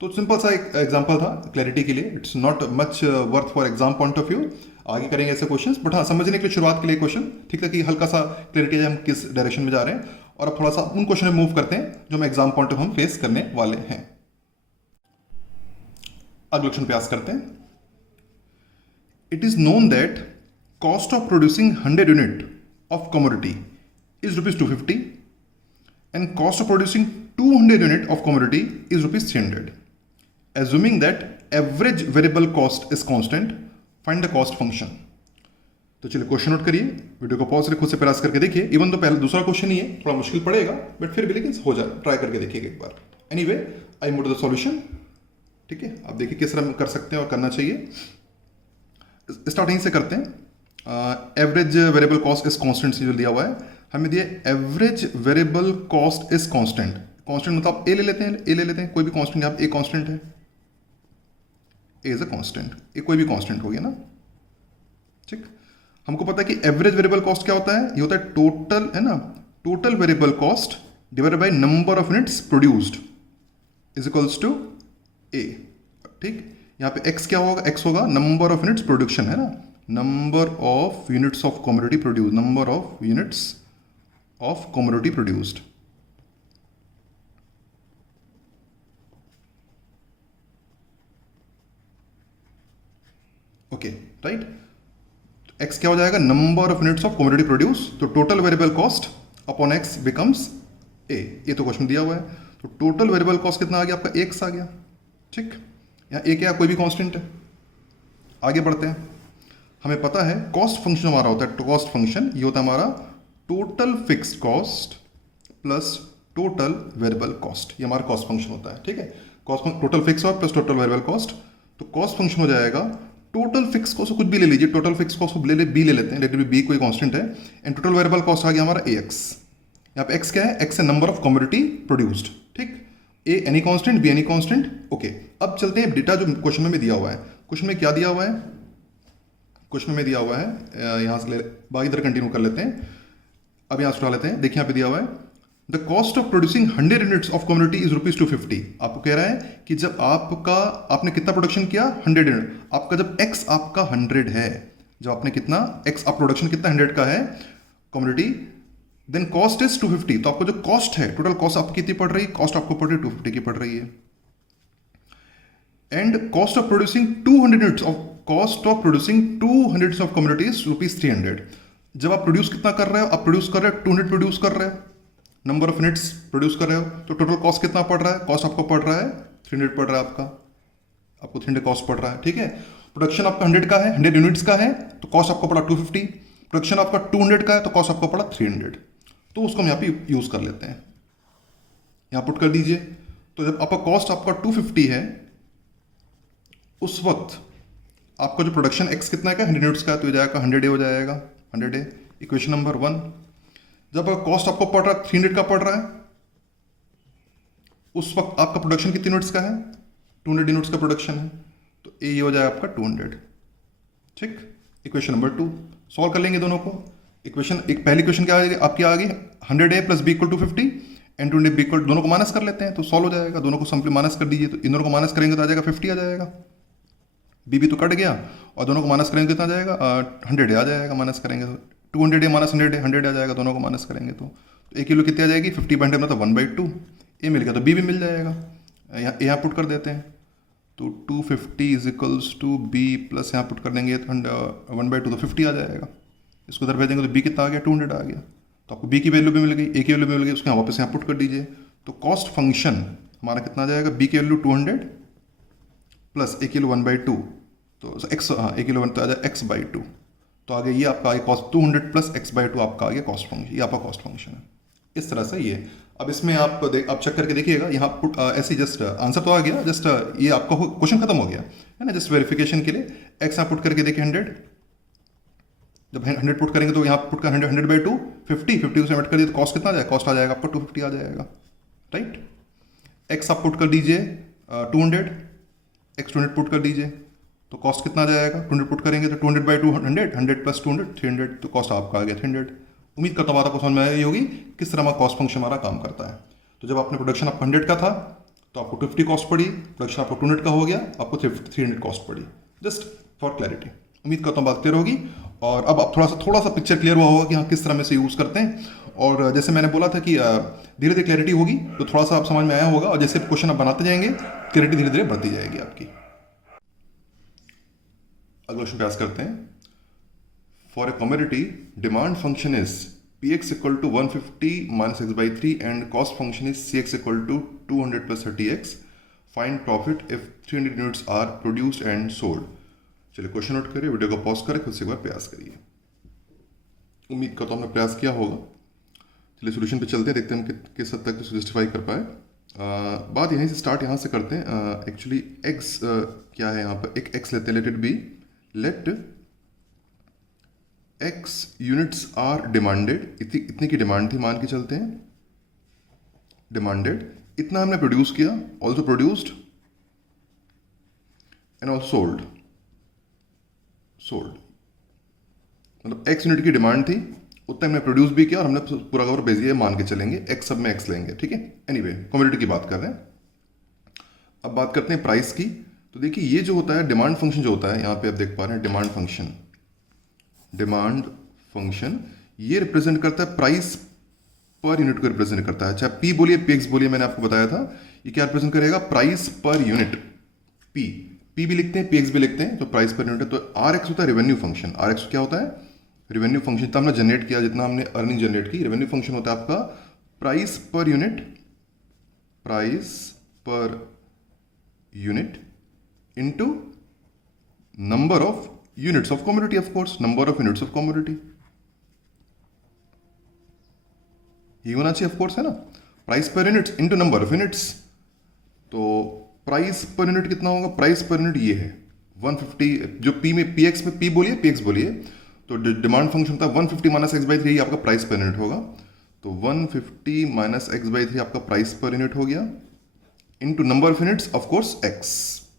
तो सिंपल सा एक एग्जांपल था क्लैरिटी के लिए, it's not much worth for exam point of view. आगे करेंगे ऐसे क्वेश्चंस, बट हाँ समझने के लिए शुरुआत के लिए क्वेश्चन ठीक है कि हल्का सा क्लैरिटी है हम किस डायरेक्शन में जा रहे हैं, और अब थोड़ा सा उन क्वेश्चन में मूव करते हैं जो हम एग्जाम पॉइंट ऑफ हम फेस करने वाले हैं। अगले क्वेश्चन प्रयास करते हैं। It is known that cost of producing 100 unit of commodity is ₹250 and cost of producing 200 unit of commodity is ₹300. Assuming that average variable cost is constant, find the cost function. तो चलिए question note करिए, video को pause करके खुद से प्रयास करके देखिए। इवन तो पहले दूसरा क्वेश्चन ही है, थोड़ा मुश्किल पड़ेगा बट फिर भी लेकिन हो जाए, ट्राई करके देखिएगा एक बार। Anyway I move to the solution. ठीक है, आप देखिए किस तरह कर सकते हैं और करना चाहिए। स्टार्टिंग से करते हैं। Average variable cost is constant जो दिया हुआ है, हमें दिया average variable cost is constant. Constant मतलब आप ए ले लेते हैं, कोई भी कांस्टेंट, यहाँ पे ए कांस्टेंट है, ए इज अ कांस्टेंट, ए कोई भी कांस्टेंट हो गया ना। ठीक, हमको पता है कि एवरेज वेरिएबल कॉस्ट क्या होता है, ये होता है टोटल, है ना, total variable cost divided by number of units produced is equals to A. ठीक, यहाँ पे एक्स क्या होगा, एक्स होगा नंबर ऑफ यूनिट्स प्रोडक्शन, है ना, number of units of commodity produce, number of units of commodity produced. Okay right, x क्या हो जाएगा, number of units of commodity produce, तो total variable cost upon x becomes a। ये तो question दिया हुआ है, तो टोटल वेरिएबल कॉस्ट कितना आ गया आपका, x आ गया। ठीक, यहाँ a क्या, कोई भी कांस्टेंट है। आगे बढ़ते हैं, हमें पता है कॉस्ट फंक्शन हमारा होता है, कॉस्ट फंक्शन ये होता है हमारा total fixed cost plus total variable cost, ये हमारा कॉस्ट फंक्शन होता है। ठीक है, cost total fix cost plus total variable cost, तो कॉस्ट फंक्शन हो जाएगा टोटल फिक्स कॉस्ट, कुछ भी ले लीजिए, टोटल फिक्स कॉस्ट को बी ले लेते हैं, लेट बी कोई कांस्टेंट है, एंड टोटल वेरिएबल कॉस्ट आ गया हमारा ax। यहाँ पे x क्या है, x है नंबर ऑफ कमोडिटी प्रोड्यूस्ड। ठीक, a any constant, b any constant. Okay, अब चलते हैं डेटा जो क्वेश्चन में दिया हुआ है। क्वेश्चन में क्या दिया हुआ है, क्वेश्चन में दिया हुआ है, यहाँ से बाकी इधर कंटिन्यू कर लेते हैं। अब यहाँ सुना लेते हैं, देखिए यहाँ पे दिया हुआ है the cost of producing 100 units of commodity is ₹250। आपको कह रहा है कि जब आपने कितना प्रोडक्शन किया, 100 यूनिट, आपका जब x आपका 100 है, जब आपने कितना x आप प्रोडक्शन कितना 100 का है कमोडिटी, देन कॉस्ट इज 250। तो आपको जो कॉस्ट है, टोटल कॉस्ट आपकी कितनी पड़ रही है, कॉस्ट आपको पड़ रही है 250 की पड़ रही है। And cost of producing 200 units of commodity is ₹300। जब आप प्रोड्यूस कितना कर रहे हो, आप प्रोड्यूस कर रहे हो 200 प्रोड्यूस कर रहे हो, नंबर ऑफ यूनिट्स प्रोड्यूस कर रहे हो, तो टोटल कॉस्ट कितना पड़ रहा है, कॉस्ट आपको पड़ रहा है 300 पड़ रहा है, आपको 300 कॉस्ट पड़ रहा है। ठीक है, प्रोडक्शन आपका 100 का है, 100 यूनिट्स का है, तो कॉस्ट आपको पड़ा 250। प्रोडक्शन आपका 200 का है, तो कॉस्ट आपको पड़ा 300। तो उसको हम यहाँ पे यूज कर लेते हैं। यहाँ पुट कर दीजिए। तो जब आपका कॉस्ट आपका 250 है, उस वक्त आपका जो प्रोडक्शन एक्स कितना का 100 यूनिट्स का, तो ये जाएगा 100 ए हो जाएगा, 100 ए। Equation number 1। जब कॉस्ट आपको पड़ रहा है 300 का पड़ रहा है, उस वक्त आपका प्रोडक्शन कितने यूनिट्स का है, 200 यूनिट्स का प्रोडक्शन है, तो ए ये हो जाएगा आपका 200। ठीक। इक्वेशन नंबर 2 सॉल्व कर लेंगे दोनों को। इक्वेशन एक पहली इक्वेशन क्या आएगी आपकी, आ गई 100 A plus B equal to 50 and 200 B equal, दोनों को माइनस कर लेते हैं तो सॉल्व हो जाएगा। दोनों को सिंपली माइनस कर दीजिए, तो इन दोनों को माइनस करेंगे तो आ जाएगा 50 आ जाएगा। बी भी तो कट गया, और दोनों को माइनस करेंगे कितना आ जाएगा, 100 आ जाएगा। माइनस करेंगे तो 200 माइनस 100 आ जाएगा, दोनों को माइनस करेंगे तो एक किलो कितनी आ जाएगी, 50/100 मतलब 1/2। ए मिल गया तो बी भी मिल जाएगा। यहाँ पुट कर देते हैं, तो 250 is equals to B plus यहाँ पुट कर देंगे 1/2 तो 50 आ जाएगा। इसको उधर भेजेंगे तो बी कितना आ गया, 200 आ गया। तो आपको बी की वैल्यू भी मिल गई, ए की वैल्यू भी मिल गई, उसको वापस यहाँ पुट कर दीजिए। तो कॉस्ट फंक्शन हमारा कितना आ जाएगा, बी की वैल्यू 200 प्लस ए किलो 1/2, तो एक्स, हाँ ए किलो 1 तो आ जाए x/2। तो आगे ये आपका आगे कॉस्ट 200 प्लस x/2 आपका आगे कॉस्ट फंक्शन, ये आपका कॉस्ट फंक्शन है। इस तरह से ये। अब इसमें आप चेक करके देखिएगा, यहाँ पुट ऐसे जस्ट आंसर तो आ गया, जस्ट ये आपका क्वेश्चन खत्म हो गया है ना। जस्ट वेरिफिकेशन के लिए एक्स यहाँ पुट करके देखिए 100, जब 100 पुट करेंगे तो यहाँ पुट कर 100/2 50 से एड कर दिए तो कॉस्ट कितना आ जाएगा, कॉस्ट आ जाएगा आपका 250 आ जाएगा। राइट। एक्स आप पुट कर दीजिए 200, एक्स 200 पुट कर दीजिए तो कॉस्ट कितना आ जाएगा, 200 पुट करेंगे तो 200/2 100, 100 प्लस 200 300, तो कॉस्ट आपका आ गया 300। उम्मीद करता हूँ बात आपको समझ में आई होगी किस तरह हमारा कॉस्ट फंक्शन हमारा काम करता है। तो जब आपने प्रोडक्शन आपका 100 का था तो आपको 250 कॉस्ट पड़ी, प्रोडक्शन आपको 200 का हो गया, आपको 300 कॉस्ट पड़ी। जस्ट फॉर क्लैरिटी, उम्मीद करता हूँ बात क्लियर होगी। और अब आप थोड़ा सा पिक्चर क्लियर हुआ होगा कि हाँ किस तरह में से यूज़ करते हैं। और जैसे मैंने बोला था कि धीरे धीरे क्लैरिटी होगी, तो थोड़ा सा आप समझ में आया होगा, और जैसे क्वेश्चन आप बनाते जाएंगे क्लैरिटी धीरे धीरे बढ़ती जाएगी आपकी। अगला क्वेश्चन प्रयास करते हैं। For a commodity demand function is px equal to 150 minus x/3 and cost function is cx equal to 200 plus 30x। Find profit if 300 units are produced and sold. चलिए क्वेश्चन नोट करिए, video को pause करें, खुद से एक बार प्रयास करिए। उम्मीद करता हूँ हमने प्रयास किया होगा। चलिए सोल्यूशन पे चलते हैं, देखते हैं हम किस हद तक इसको जस्टिफाई कर पाए। बात यहीं से स्टार्ट यहाँ से करते हैं। एक्चुअली एक्स क्या है यहाँ पर, एक एक्स लेते हैं, let it be, let X units are demanded. इतनी की डिमांड थी, मान के चलते हैं डिमांडेड, इतना हमने प्रोड्यूस किया, also produced and also sold. मतलब एक्स यूनिट की डिमांड थी, उतना हमने प्रोड्यूस भी किया और हमने पूरा कवर भेज दिया, मान के चलेंगे एक्स, सब में एक्स लेंगे, ठीक है। एनीवे कमोडिटी की बात कर रहे हैं। अब बात करते हैं प्राइस की। तो देखिए ये जो होता है डिमांड फंक्शन, जो होता है यहाँ पे आप देख पा रहे हैं डिमांड फंक्शन ये रिप्रेजेंट करता है प्राइस पर यूनिट को रिप्रेजेंट करता है। चाहे पी बोलिए पी एक्स बोलिए, मैंने आपको बताया था ये क्या रिप्रेजेंट करेगा, प्राइस पर यूनिट। पी भी लिखते हैं, पी एक्स भी लिखते हैं, तो प्राइस पर यूनिट है। तो आर एक्स होता है रेवेन्यू फंक्शन। आर एक्स क्या होता है, रेवेन्यू फंक्शन। जितना हमने जनरेट किया, जितना हमने अर्निंग जनरेट की, रेवेन्यू फंक्शन होता है आपका price per unit into number of units of commodity, of course number of units of commodity ये होना चाहिए, ऑफ कोर्स, है ना। प्राइस पर units into number of units. तो प्राइस पर यूनिट कितना होगा, प्राइस पर यूनिट ये है 150, जो पी में पी एक्स में पी बोलिए पी एक्स बोलिए, तो डिमांड फंक्शन था 150 माइनस x/3 आपका प्राइस पर यूनिट होगा। तो 150 माइनस x/3 आपका प्राइस पर यूनिट हो गया, into number of units, of course x,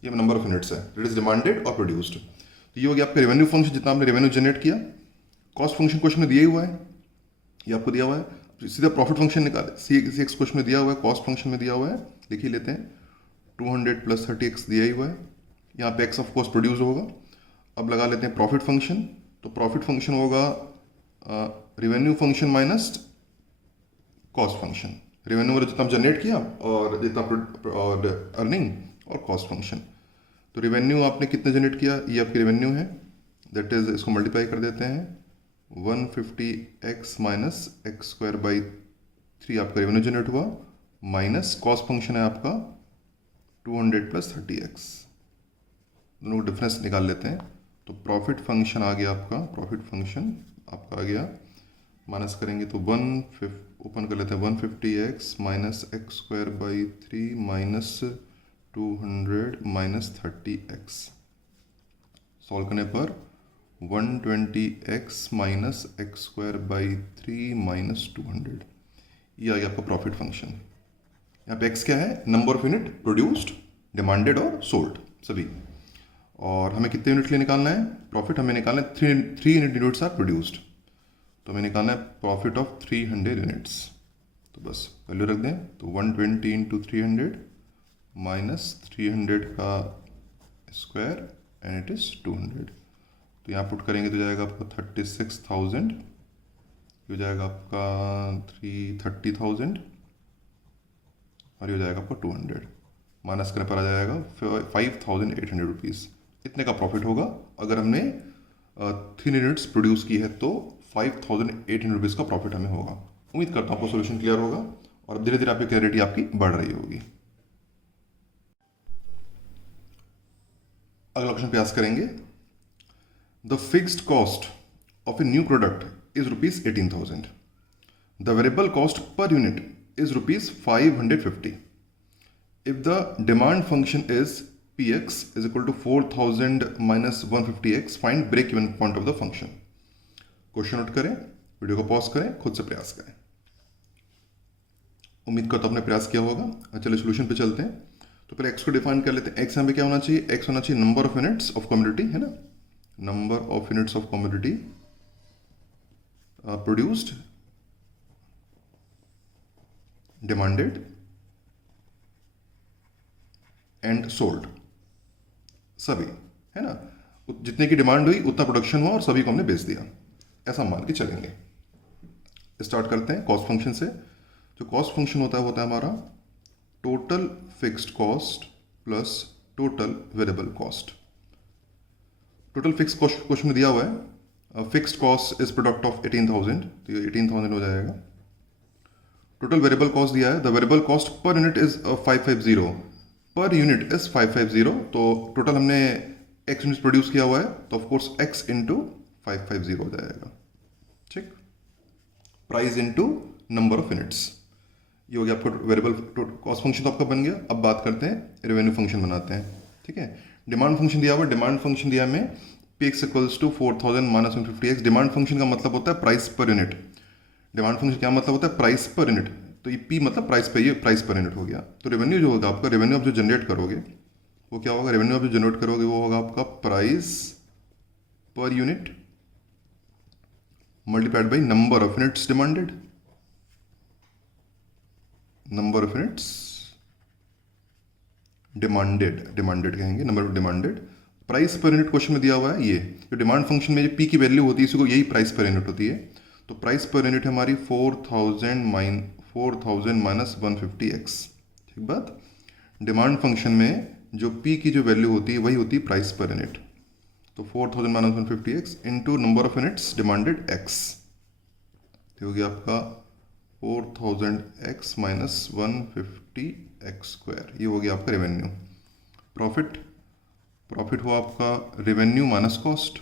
ये नंबर ऑफ यूनिट्स है, इट इज डिमांडेड और प्रोड्यूस्ड। तो ये हो गया आपका रेवेन्यू फंक्शन, जितना आपने रेवेन्यू जनरेट किया। कॉस्ट फंक्शन क्वेश्चन में दिया हुआ है, ये आपको दिया हुआ है। सीधा प्रॉफिट फंक्शन निकाले, सी एक्स क्वेश्चन में दिया हुआ है, कॉस्ट फंक्शन में दिया हुआ है, लिख ही लेते हैं। 200 प्लस 30x दिया ही हुआ है, यहाँ पे x ऑफ कोर्स प्रोड्यूस होगा। अब लगा लेते हैं प्रॉफिट फंक्शन। तो प्रॉफिट फंक्शन होगा revenue function minus cost function. Revenue मतलब जितना जनरेट किया और जितना और अर्निंग, और कॉस्ट फंक्शन। तो रेवेन्यू आपने कितने जनरेट किया, ये आपकी रेवेन्यू है, दैट इज, इसको मल्टीप्लाई कर देते हैं 150x माइनस x²/3 आपका रेवेन्यू जनरेट हुआ, माइनस कॉस्ट फंक्शन है आपका 200 प्लस 30x। दोनों को डिफरेंस निकाल लेते हैं। तो प्रॉफिट फंक्शन आ गया आपका, प्रॉफिट फंक्शन आपका आ गया माइनस करेंगे तो ओपन कर लेते हैं 150x minus X square by 3 minus 200 minus 30x। Solve करने पर 120x minus X square by 3 minus 200, ये आ गया आपका प्रॉफिट फंक्शन। यहाँ पे x क्या है? Number of unit produced, demanded और सोल्ड सभी। और हमें कितने यूनिट के लिए निकालना है प्रॉफिट? हमें निकालना है 300 यूनिट्स आर प्रोड्यूस्ड, तो हमें निकालना है प्रॉफिट ऑफ 300 यूनिट्स। तो बस वैल्यू रख दें, तो 120 इंटू 300 माइनस 300 का स्क्वायर एंड इट इज़ 200। तो यहाँ पुट करेंगे तो जाएगा आपका 36,000, ये हो जाएगा आपका 30,000 और ये हो जाएगा आपका 200। माइनस करने पर आ जाएगा 5,800 रुपीज़। इतने का प्रॉफिट होगा अगर हमने 3 यूनिट्स प्रोड्यूस की है, तो 5,800 रुपीज़ का प्रॉफिट हमें होगा। उम्मीद करता हूँ आपको सोल्यूशन क्लियर होगा और अब धीरे धीरे आपकी क्लैरिटी आपकी बढ़ रही होगी। अगला क्वेश्चन प्रयास करेंगे। The fixed cost of a new product is ₹18,000। The variable cost per unit is ₹550। If the demand function is px is equal to 4,000 minus 150x, find break even point of the function। Question note करें, video को pause करें, खुद से प्रयास करें। उम्मीद करता हूं आपने प्रयास किया होगा। चलिए सोल्यूशन पे चलते हैं। तो पहले x को डिफाइन कर लेते हैं। x यहाँ पे क्या होना चाहिए? x होना चाहिए number of units of commodity, है ना, number of units of commodity produced, demanded and sold, सभी, है ना। जितने की डिमांड हुई उतना प्रोडक्शन हुआ और सभी को हमने बेच दिया, ऐसा मान के चलेंगे। स्टार्ट करते हैं कॉस्ट फंक्शन से। जो कॉस्ट फंक्शन होता है हमारा total fixed cost plus total variable cost. Total fixed cost question में दिया हुआ है, fixed cost is product of 18,000, तो ये 18,000 हो जाएगा। टोटल वेरिएबल कॉस्ट दिया है, the variable cost per unit is 550, per unit is 550, तो टोटल हमने x यूनिट्स प्रोड्यूस किया हुआ है, तो ऑफ कोर्स x इंटू 550 हो जाएगा, ठीक। Price into number of units, ये हो गया आपका वेरिएबल कॉस्ट फंक्शन तो आपका बन गया। अब बात करते हैं रेवेन्यू फंक्शन बनाते हैं, ठीक है। डिमांड फंक्शन दिया हुआ है, डिमांड फंक्शन दिया हमें px equals to 4,000 minus 150x। Demand function का मतलब होता है price per unit. Demand function क्या मतलब होता है? Price per unit. तो ये p मतलब प्राइस पे, ये प्राइस पर यूनिट हो गया। तो रेवेन्यू जो होगा आपका, रेवेन्यू आप जो जनरेट करोगे वो क्या होगा? रेवेन्यू आप जो जनरेट करोगे वो होगा आपका price per unit multiplied by number of units demanded, number of units demanded कहेंगे, number of demanded. Price per unit question में दिया हुआ है, ये जो डिमांड फंक्शन में जो p की वैल्यू होती है इसी को यही प्राइस पर यूनिट होती है। तो प्राइस पर यूनिट हमारी 4,000 माइनस 150x, ठीक बात। डिमांड फंक्शन में जो p की जो वैल्यू होती है वही होती है प्राइस पर यूनिट। तो 4,000 minus 150x into number of units demanded x, तो हो गया आपका 4,000x माइनस 150x स्क्वायर, ये हो गया आपका रेवेन्यू। प्रॉफिट हुआ आपका रेवेन्यू माइनस कॉस्ट।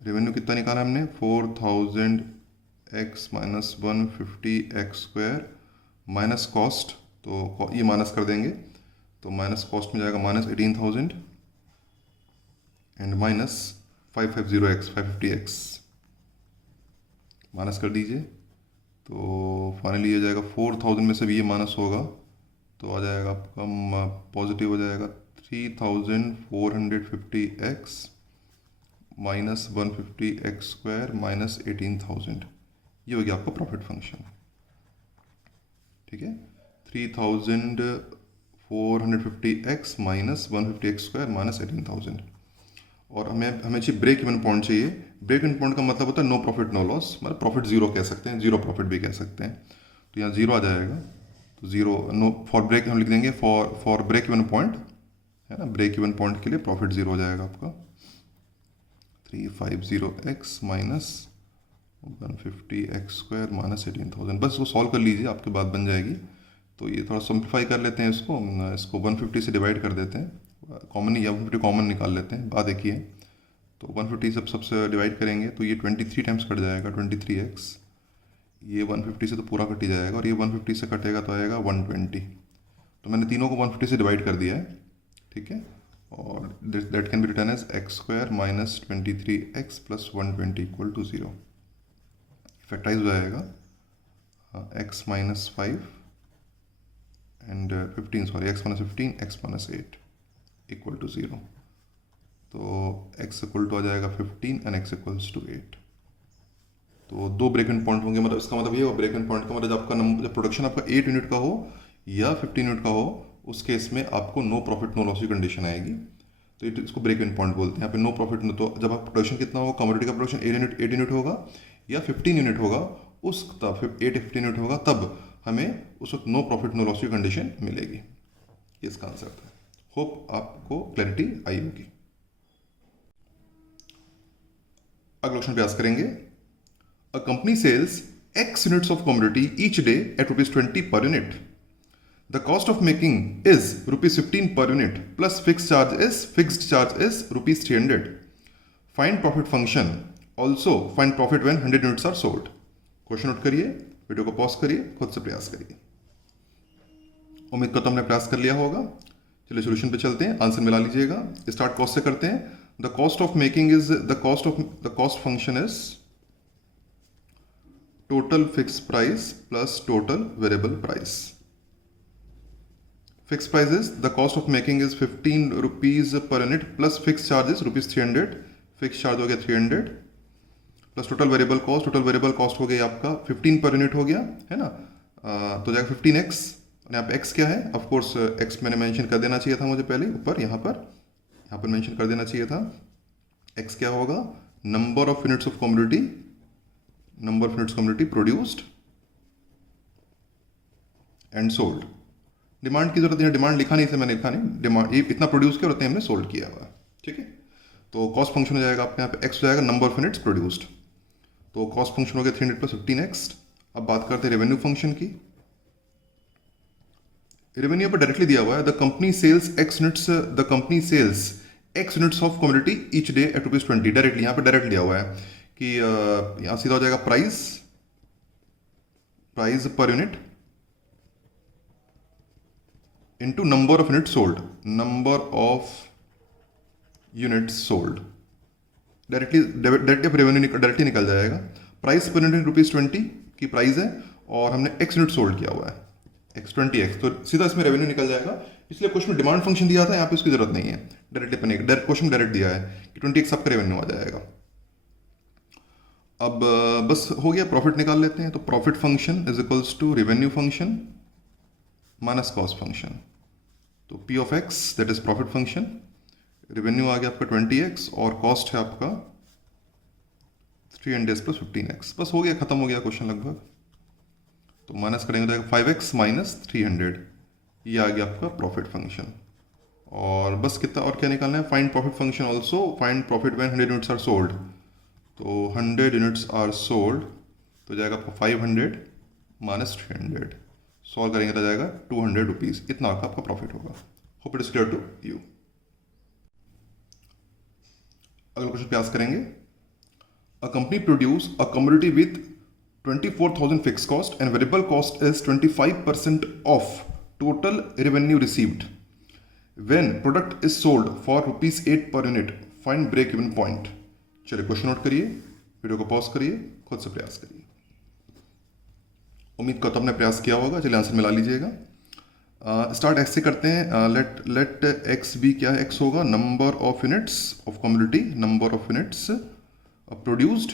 रेवेन्यू कितना निकाला हमने? 4,000x minus 150x square minus cost, तो ये माइनस कर देंगे, तो माइनस कॉस्ट में जाएगा minus 18,000 and minus 550x minus कर दीजिए, तो फाइनली ये जाएगा 4,000 में से भी ये माइनस होगा तो आ जाएगा आपका पॉजिटिव हो जाएगा 3,450x minus 150x square minus 18,000, ये हो गया आपका प्रॉफिट फंक्शन, ठीक है। 3,450x minus 150x square minus 18,000। और हमें चाहिए ब्रेक इवन पॉइंट चाहिए। ब्रेक इवन पॉइंट का मतलब होता है नो प्रॉफिट नो लॉस, मतलब प्रॉफिट जीरो कह सकते हैं, जीरो प्रॉफिट भी कह सकते हैं। तो यहाँ जीरो आ जाएगा, तो जीरो नो फॉर ब्रेक हम लिख देंगे फॉर ब्रेक इवन पॉइंट, है ना। ब्रेक इवन पॉइंट के लिए प्रॉफिट जीरो हो जाएगा आपका 350x minus 150x square minus 18,000। बस इसको सॉल्व कर लीजिए, आपकी बात बन जाएगी। तो ये थोड़ा सिंप्लीफाई कर लेते हैं, इसको 150 से डिवाइड कर देते हैं, कॉमन या 150 कॉमन निकाल लेते हैं, बात देखिए। तो 150 सबसे डिवाइड करेंगे तो ये 23 टाइम्स कट जाएगा, 23x। ये 150 से तो पूरा कट ही जाएगा, और ये 150 से कटेगा तो आएगा 120। तो मैंने तीनों को 150 से डिवाइड कर दिया है, ठीक है। और that can be written as x² minus 23x plus 120 equal to 0। Factorise हो जाएगा x minus 5 and 15, sorry x minus 15, x minus 8 equal to 0। तो x इक्वल टू आ जाएगा 15 एंड x इक्वल्स टू 8। तो दो ब्रेक इवन पॉइंट होंगे, मतलब इसका मतलब ये हो, ब्रेक इवन पॉइंट का मतलब जब आपका नंबर, जब प्रोडक्शन आपका 8 यूनिट का हो या 15 यूनिट का हो, उस केस में आपको नो प्रॉफिट नो लॉस की कंडीशन आएगी। तो इसको ब्रेक इवन पॉइंट बोलते हैं। यहाँ पे नो प्रॉफिट नो, तो जब आप प्रोडक्शन कितना होगा, कमोडिटी का प्रोडक्शन 8 यूनिट होगा या 15 यूनिट होगा, उस तब 8-15 यूनिट होगा, तब हमें उस वक्त नो प्रॉफिट नो लॉस की कंडीशन मिलेगी। ये इसका आंसर था। होप आपको क्लैरिटी आई होगी। अगला क्वेश्चन प्रयास करेंगे। A company sells X units of commodity each day at ₹20 per unit. The cost of making is ₹15 per unit plus fixed charge is ₹300. Find profit function. Also find profit when 100 units are sold. Question note करिए, video को pause करिए, खुद से प्रयास करिए। उम्मीद करता हूं हमने प्रयास कर लिया होगा। चलिए सोल्यूशन पे चलते हैं, आंसर मिला लीजिएगा। स्टार्ट कॉस्ट से करते हैं। The cost of making is the cost function is total fix price plus total variable price. Fix price is the cost of making is 15 rupees per unit plus fix charges ₹300। Fix charge हो गया 300 plus total variable cost हो गया आपका 15 per unit हो गया, है ना। तो जाएगा 15x, और यहाँ पे x क्या है, ऑफ कोर्स x मैंने मेंशन कर देना चाहिए था मुझे पहले, ऊपर यहाँ पर मेंशन कर देना चाहिए था। x क्या होगा, number of units of commodity produced and sold. Demand की जरूरत है, डिमांड लिखा नहीं, से मैंने लिखा नहीं, डिमांड ये इतना प्रोड्यूस किया और इतने हमने सोल्ड किया हुआ, ठीक है। तो कॉस्ट फंक्शन हो जाएगा आपके यहाँ पे x हो जाएगा नंबर ऑफ यूनिट्स प्रोड्यूस्ड। तो कॉस्ट फंक्शन हो गया 300 प्लस 15x। अब बात करते हैं रेवेन्यू फंक्शन की। रेवेन्यू पर डायरेक्टली दिया हुआ है, the company sells x units of commodity each day at ₹20। Directly यहाँ पे डायरेक्ट दिया हुआ है कि यहाँ सीधा हो जाएगा price per unit into number of units sold. Directly revenue directly निकल जाएगा। प्राइस पर यूनिट ₹20 की प्राइस है और हमने x यूनिट सोल्ड किया हुआ है, x20x, तो सीधा इसमें रेवेन्यू निकल जाएगा। इसलिए क्वेश्चन में डिमांड फंक्शन दिया था, यहाँ पे उसकी जरूरत नहीं है, क्वेश्चन डायरेक्ट दिया है कि 20x आपका रेवेन्यू आ जाएगा। अब बस हो गया, प्रॉफिट निकाल लेते हैं। तो profit function is equals to revenue function minus cost function. तो p of x that is profit function, revenue आ गया आपका 20x और कॉस्ट है आपका 300 प्लस 15x। बस हो गया, खत्म हो गया क्वेश्चन लगभग। तो माइनस करेंगे तो 5x माइनस 300, ये आ गया आपका प्रॉफिट फंक्शन। और बस कितना और क्या निकालना है, find profit function also find profit when 100 units are sold. तो 100 यूनिट्स आर सोल्ड तो जाएगा आपका 500 माइनस 300, सॉल्व करेंगे तो जाएगा 200 रुपीज़, इतना आपका प्रॉफिट होगा। Hope it is clear to you. अगला क्वेश्चन प्रयास करेंगे। A company produce a commodity with 24,000 fixed cost and variable cost is 25% of total revenue received. When product is sold for ₹8 per unit, find break even point. चलिए question note करिए, video को pause करिए, खुद से प्रयास करिए। उम्मीद करता हूं आपने प्रयास किया होगा। चलिए आंसर मिला लीजिएगा। स्टार्ट एक्स से करते हैं। लेट एक्स बी क्या है, एक्स होगा number of units of commodity, number of units produced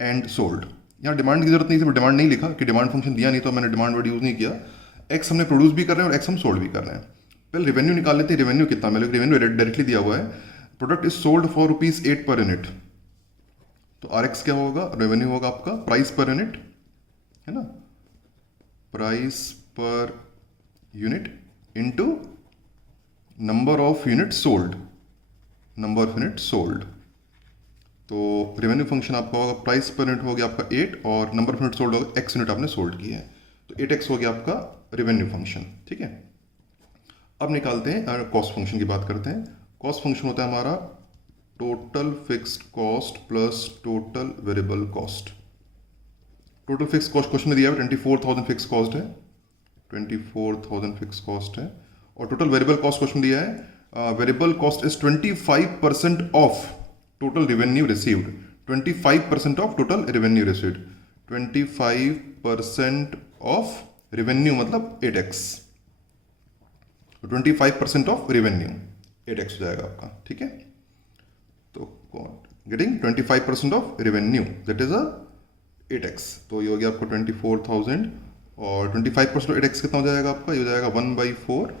and sold. यहाँ डिमांड की जरूरत नहीं थी, डिमांड नहीं लिखा कि डिमांड फंक्शन दिया नहीं तो मैंने डिमांड वर्ड यूज नहीं किया। एक्स हमने प्रोड्यूस भी कर रहे हैं और एक्स हम सोल्ड भी कर रहे हैं। पहले रेवेन्यू निकाल लेते हैं, रेवेन्यू कितना मिलेगा, रेवेन्यू डायरेक्टली दिया हुआ है। Product is sold for ₹8 per unit, तो आर एक्स क्या होगा, रेवेन्यू होगा आपका प्राइस पर यूनिट, है ना, price per unit into number of unit sold, number of unit sold. तो रेवेन्यू फंक्शन आपका होगा प्राइस पर यूनिट हो गया आपका 8 और नंबर ऑफ यूनिट सोल्ड होगा x यूनिट आपने सोल्ड किए हैं, तो 8x हो गया आपका रेवेन्यू फंक्शन, ठीक है। अब निकालते हैं कॉस्ट फंक्शन की बात करते हैं। कॉस्ट फंक्शन होता है हमारा total fixed cost plus total variable cost. Total fix cost question में दिया है 24,000 फिक्स कॉस्ट है, 24,000 फिक्स कॉस्ट है। और टोटल वेरिएबल कॉस्ट क्वेश्चन दिया है variable cost is 25% of total revenue received, 25% of total revenue received, 25% of revenue मतलब 8x, 25% of revenue 8x हो जाएगा आपका, ठीक है। तो getting 25% of revenue that is 8x, तो ये हो गया आपको 24,000 और 25% 8x कितना हो जाएगा आपका, ये हो जाएगा 1/4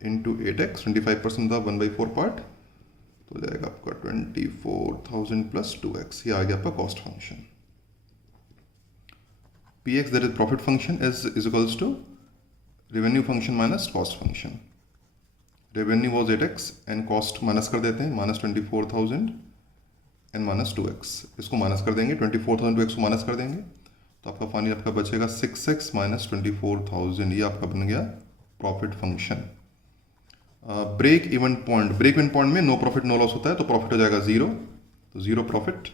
इंटू 8x, 25% था 1/4 पार्ट, तो हो जाएगा आपका 24,000 प्लस 2x, ये आ गया आपका cost function. px that is profit function is equals to revenue function minus cost function. Revenue was 8x and cost minus कर देते हैं, माइनस 24,000 एंड माइनस 2x, इसको माइनस कर देंगे, 24,000 2x को माइनस कर देंगे, तो आपका फाइनली आपका बचेगा 6x माइनस 24,000, ये आपका बन गया profit function. Break even point, break even point में नो प्रॉफिट नो लॉस होता है, तो प्रॉफिट हो जाएगा 0, तो 0 profit,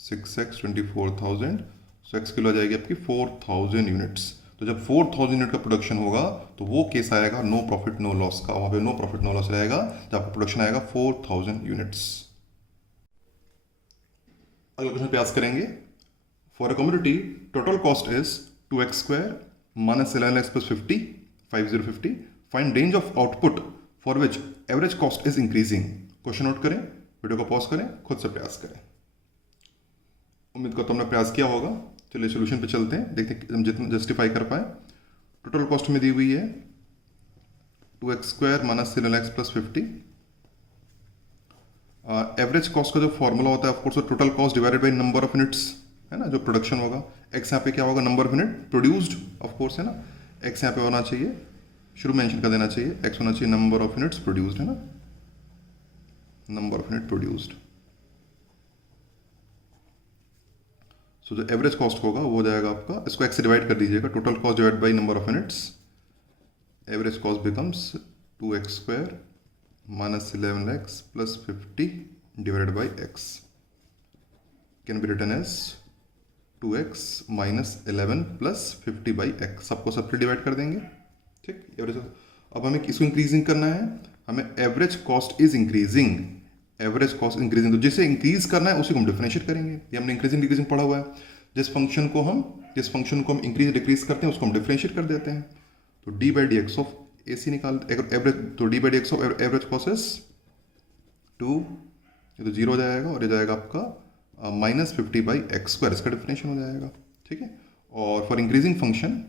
6x 24,000, so x kilo आ जाएगी आपकी 4,000 यूनिट्स। तो जब 4,000 यूनिट का प्रोडक्शन होगा तो वो केस आएगा नो प्रॉफिट नो लॉस का, वहां पे नो प्रॉफिट नो लॉस रहेगा जब आपका प्रोडक्शन आएगा 4,000 यूनिट्स। अगले क्वेश्चन पे आंसर करेंगे। For a commodity total cost is 2x² minus 11x plus 50, 5050, find range of output for which average cost is increasing. Question note करें, वीडियो को pause करें, खुद से प्रयास करें। उम्मीद करता हूं हमने प्रयास किया होगा। चलिए सोल्यूशन पे चलते हैं, देखते हैं हम जितना जस्टिफाई कर पाए। टोटल कॉस्ट में दी हुई है 2x² minus 11x plus 50। Average cost का जो फॉर्मूला होता है of course total cost divided by number of units, है ना, जो प्रोडक्शन होगा। एक्स यहाँ पे क्या होगा, number of unit produced of course, है ना। एक्स यहाँ पे होना चाहिए, शुरू मेंशन कर देना चाहिए, एक्स होना चाहिए नंबर ऑफ यूनिट्स प्रोड्यूस्ड, है ना, नंबर ऑफ यूनिट प्रोड्यूस्ड। सो जो एवरेज कॉस्ट होगा वो हो जाएगा आपका, इसको एक्स से डिवाइड कर दीजिएगा, total cost divide by number of units, average cost becomes 2x² minus 11x plus 50 divided by x, can be written as 2x minus 11 plus 50 by x, सबको सबसे डिवाइड कर देंगे, ठीक। एवरेज, अब हमें इसको इंक्रीजिंग करना है, हमें average cost is increasing, average cost increasing, तो जिसे इंक्रीज करना है उसी को हम डिफरेंशिएट करेंगे। ये हमने इंक्रीजिंग डिक्रीजिंग पढ़ा हुआ है, जिस फंक्शन को हम इंक्रीज डिक्रीज करते हैं उसको हम डिफरेंशिएट कर देते हैं। तो D by D X of A C निकाल एवरेज, तो D by D X of average cost is 2, ये तो 0 हो जाएगा और ये जाएगा आपका माइनस 50 बाई x², इसका डिफरेंशिएशन हो जाएगा, ठीक है। और फॉर इंक्रीजिंग फंक्शन,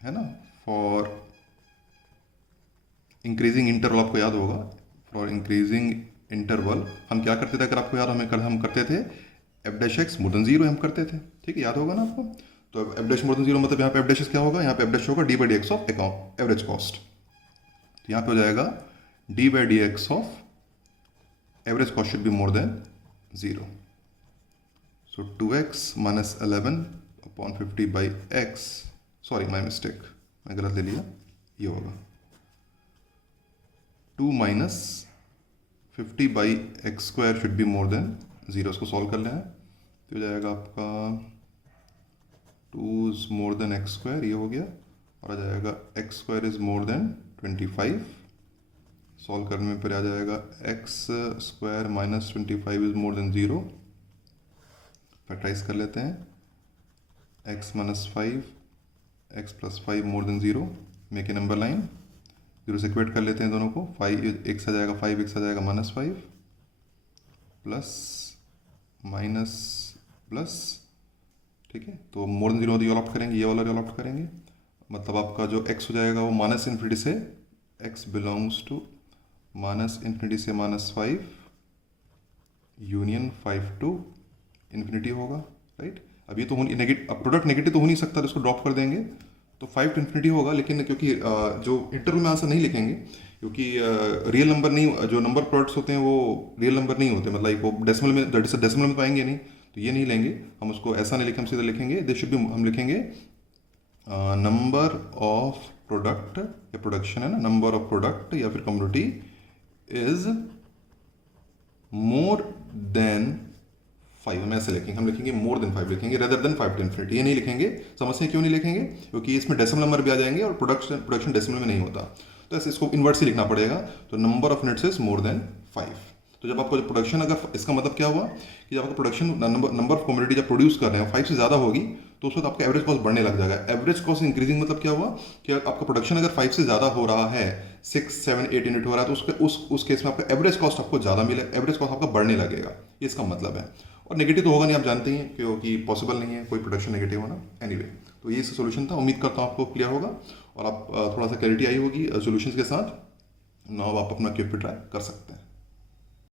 है ना, फॉर इंक्रीजिंग इंटरवल आपको याद होगा, फॉर इंक्रीजिंग इंटरवल हम क्या करते थे, अगर आपको याद हम करते थे f'(x) मोर देन 0 हम करते थे, ठीक है, याद होगा ना आपको। तो f' मोर देन 0 मतलब यहाँ पे f' क्या होगा, यहाँ पे f' होगा D by D X of average cost, तो यहाँ पे हो जाएगा D by D X of average cost should be more than 0, so 2x minus 11 upon 50 by x, sorry my mistake, मैं गलत ले लिया, ये होगा 2 minus 50 by x² should be more than 0, इसको सॉल्व कर लें तो हो जाएगा आपका 2 इज मोर देन x², ये हो गया, और आ जाएगा x² is more then 25, solve करने में फिर आ जाएगा x² minus 25 is more than 0, factorise कर लेते हैं, x minus 5 x plus 5 more than 0, make a number line, 0 से इक्वेट कर लेते हैं दोनों को, 5 x आ जाएगा, 5x आ जाएगा माइनस 5 प्लस माइनस प्लस, ठीक है। तो मोर देन 0 रियॉल्ट करेंगे, ये वाला रियॉल्ट करेंगे, मतलब आपका जो x हो जाएगा वो माइनस इन्फिनिटी से, x belongs to minus infinity से माइनस 5 यूनियन 5 टू इन्फिनिटी होगा, राइट। अब ये तो अब प्रोडक्ट नेगेटिव तो हो नहीं सकता, तो इसको ड्रॉप कर देंगे, तो 5 टू इन्फिनिटी होगा, लेकिन क्योंकि जो इंटरवल में आंसर नहीं लिखेंगे, क्योंकि रियल नंबर नहीं, जो नंबर प्रोडक्ट्स होते हैं वो रियल नंबर नहीं होते, मतलब वो डेसिमल में पाएंगे नहीं, तो ये नहीं लेंगे हम, उसको ऐसा नहीं लिखें, हम सीधे लिखेंगे दे शुड बी, हम लिखेंगे नंबर ऑफ प्रोडक्ट या प्रोडक्शन है ना, नंबर ऑफ प्रोडक्ट या फिर कम्युनिटी इज मोर देन 5, हम ऐसे लिखेंगे, हम लिखेंगे मोर देन 5 लिखेंगे रेदर देन 5 टू इन्फिनिटी। ये नहीं लिखेंगे, समझते हैं क्यों नहीं लिखेंगे? क्योंकि इसमें डेसिमल नंबर भी आ जाएंगे और प्रोडक्शन डेसिमल में नहीं होता, तो ऐसे इसको इन्वर्स ही लिखना पड़ेगा। तो number of units is more then 5। तो जब आपको प्रोडक्शन, अगर इसका मतलब क्या हुआ कि जब आपका प्रोडक्शन नंबर ऑफ कमोडिटी जब प्रोड्यूस कर रहे हैं 5 से ज़्यादा होगी तो उस वक्त आपका एवरेज कॉस्ट बढ़ने लग जाएगा। एवरेज कॉस्ट इंक्रीजिंग मतलब क्या हुआ कि आपका प्रोडक्शन अगर 5 से ज़्यादा हो रहा है, 6, 7, 8 यूनिट हो रहा है, तो उस केस में आपका एवरेज कॉस्ट आपको ज़्यादा मिले, एवरेज कॉस्ट आपका बढ़ने लगेगा, ये इसका मतलब है। और नेगेटिव तो होगा नहीं, आप जानते हैं क्योंकि पॉसिबल नहीं है कोई प्रोडक्शन नेगेटिव होना। एनीवे, तो ये सोल्यूशन था, उम्मीद करता हूँ आपको क्लियर होगा और आप थोड़ा सा क्लैरिटी आई होगी सोल्यूशंस के साथ। नाउ आप अपना क्यूब पे ट्राई कर सकते हैं।